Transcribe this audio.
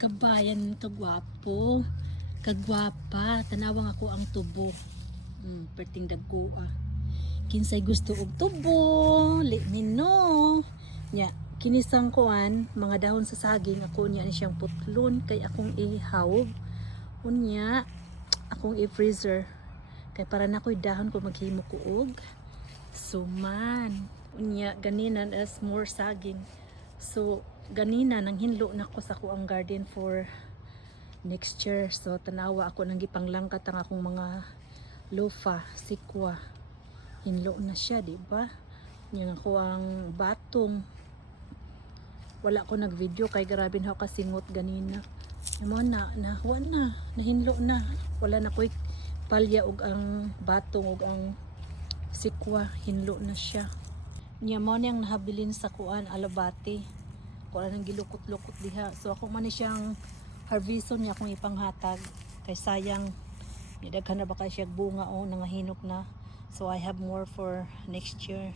Kabayan kagwapo, kagwapa, tanawang ako ang tubo. Perting dagko. Kinsay gusto og tubo, limino. Nya, kinisang kuan, mga dahon sa saging ako niya ni siyang putlon kay akong ihawog. Unya, akong i-freezer. Kay para na ko'y dahon ko maghimo ko og suman. Unya, ganinan as more saging. So, ganina nang hinlo na ko sa kuang garden for next year. So, tanawa ako nang gipanglangkat ang akong mga lofa, sikwa. Hinlo na siya, di ba? Yung ako ang batong. Wala ko nag-video kay grabe na ako kasingot ganina. Mo nahinlo na. Wala na ko'y palya og ang batong og ang sikwa, hinlo na siya. Nya mo niyang nahabilin sa kuan alabati. Wala nang gilukot-lukot diha. So ako man ni siyang harveston niya kung ipanghatag kay sayang nidaghan na ba kay siya bunga o nangahinok na. So I have more for next year.